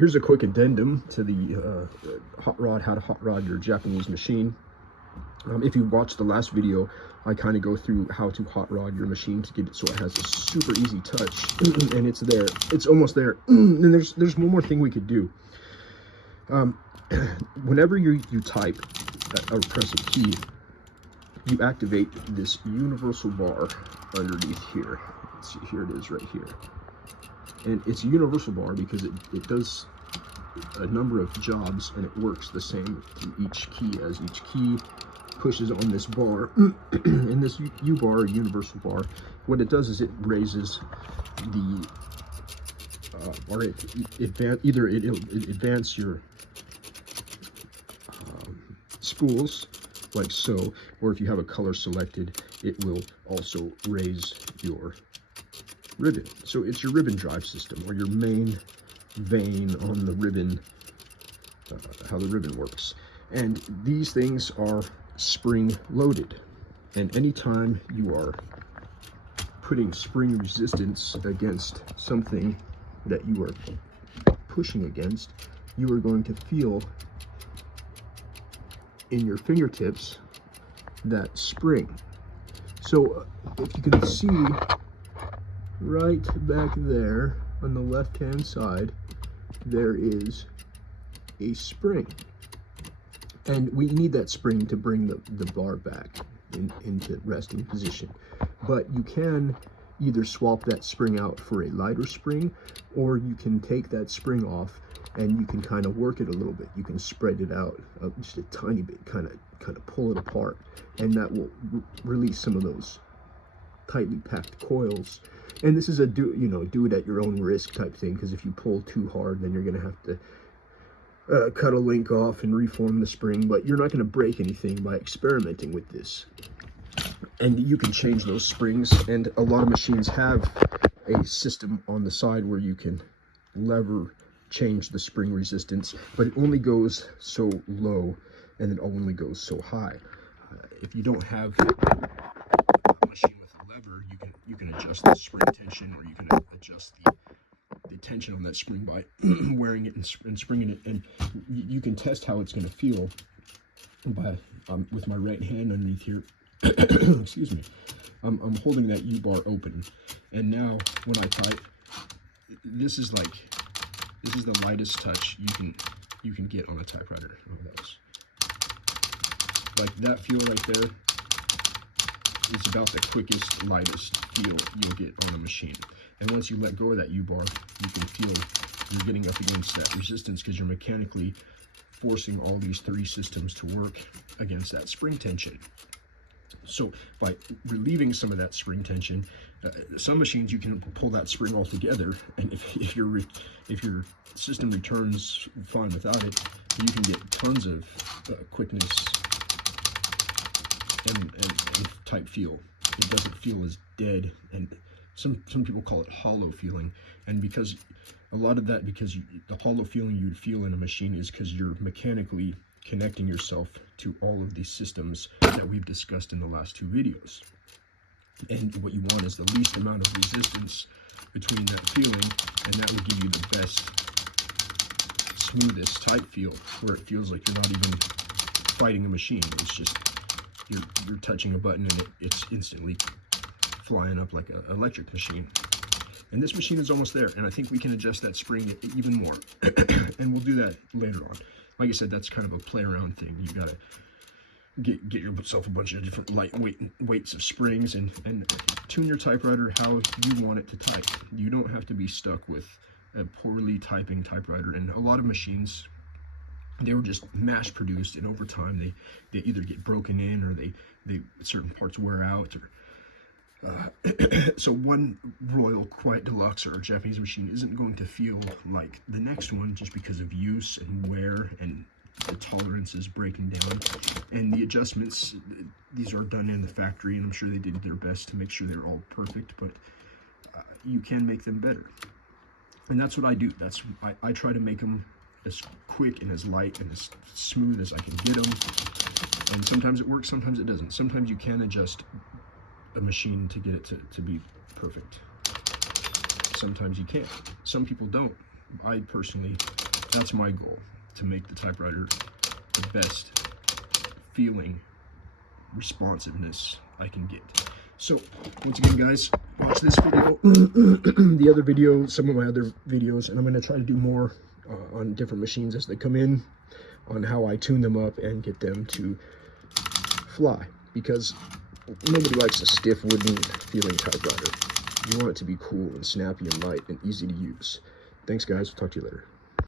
Here's a quick addendum to the how to hot rod your Japanese machine. If you watched the last video, I kind of go through how to hot rod your machine to get it so it has a super easy touch, and it's there. It's almost there. And there's one more thing we could do. Whenever you type or press a key, you activate this universal bar underneath here. Let's see, here it is right here. And it's a universal bar because it does a number of jobs, and it works the same through each key as each key pushes on this bar. And this U bar, universal bar, what it does is it raises the or it'll advance your spools like so, or if you have a color selected, it will also raise your ribbon. So it's your ribbon drive system, or your main vein on the ribbon, how the ribbon works. And these things are spring loaded, and anytime you are putting spring resistance against something that you are pushing against, you are going to feel in your fingertips that spring. So if you can see right back there on the left hand side, there is a spring, and we need that spring to bring the bar back into resting position. But you can either swap that spring out for a lighter spring, or you can take that spring off and you can kind of work it a little bit. You can spread it out just a tiny bit, kind of pull it apart, and that will release some of those tightly packed coils. And this is a do it at your own risk type thing, because if you pull too hard, then you're going to have to cut a link off and reform the spring. But you're not going to break anything by experimenting with this. And you can change those springs, and a lot of machines have a system on the side where you can lever change the spring resistance, but it only goes so low and it only goes so high. If you don't have a machine with a lever, you can adjust the spring tension, or you can adjust the tension on that spring by wearing it and springing it. And you can test how it's going to feel by with my right hand underneath here. Excuse me. I'm holding that U bar open, and now when I type, this is the lightest touch you can get on a typewriter. Oh, that was like that feel right there. It's about the quickest, lightest feel you'll get on a machine. And once you let go of that U bar, you can feel you're getting up against that resistance, because you're mechanically forcing all these three systems to work against that spring tension. So by relieving some of that spring tension, some machines you can pull that spring all together, and if your system returns fine without it, you can get tons of quickness and type feel. It doesn't feel as dead, and some people call it hollow feeling. And because a lot of that, because the hollow feeling you would feel in a machine is because you're mechanically connecting yourself to all of these systems that we've discussed in the last two videos. And what you want is the least amount of resistance between that feeling, and that will give you the best, smoothest type feel, where it feels like you're not even fighting a machine. It's just you're touching a button and it's instantly flying up like an electric machine. And this machine is almost there, and I think we can adjust that spring even more. And we'll do that later on. Like I said, that's kind of a play around thing. You gotta get yourself a bunch of different weights of springs and tune your typewriter how you want it to type. You don't have to be stuck with a poorly typing typewriter. And a lot of machines, they were just mass produced, and over time they either get broken in, or they certain parts wear out, or so one Royal Quiet Deluxe or a Japanese machine isn't going to feel like the next one, just because of use and wear and the tolerances breaking down. And the adjustments, these are done in the factory, and I'm sure they did their best to make sure they're all perfect, but you can make them better. And that's what I do. I try to make them as quick and as light and as smooth as I can get them. And sometimes it works, sometimes it doesn't. Sometimes you can adjust a machine to get it to be perfect. Sometimes you can't. Some people don't. I personally that's my goal, to make the typewriter the best feeling responsiveness I can get. So once again, guys, watch this video, the other video, some of my other videos, and I'm going to try to do more on different machines as they come in, on how I tune them up and get them to fly, because nobody likes a stiff wooden feeling typewriter. You want it to be cool and snappy and light and easy to use. Thanks, guys. We'll talk to you later.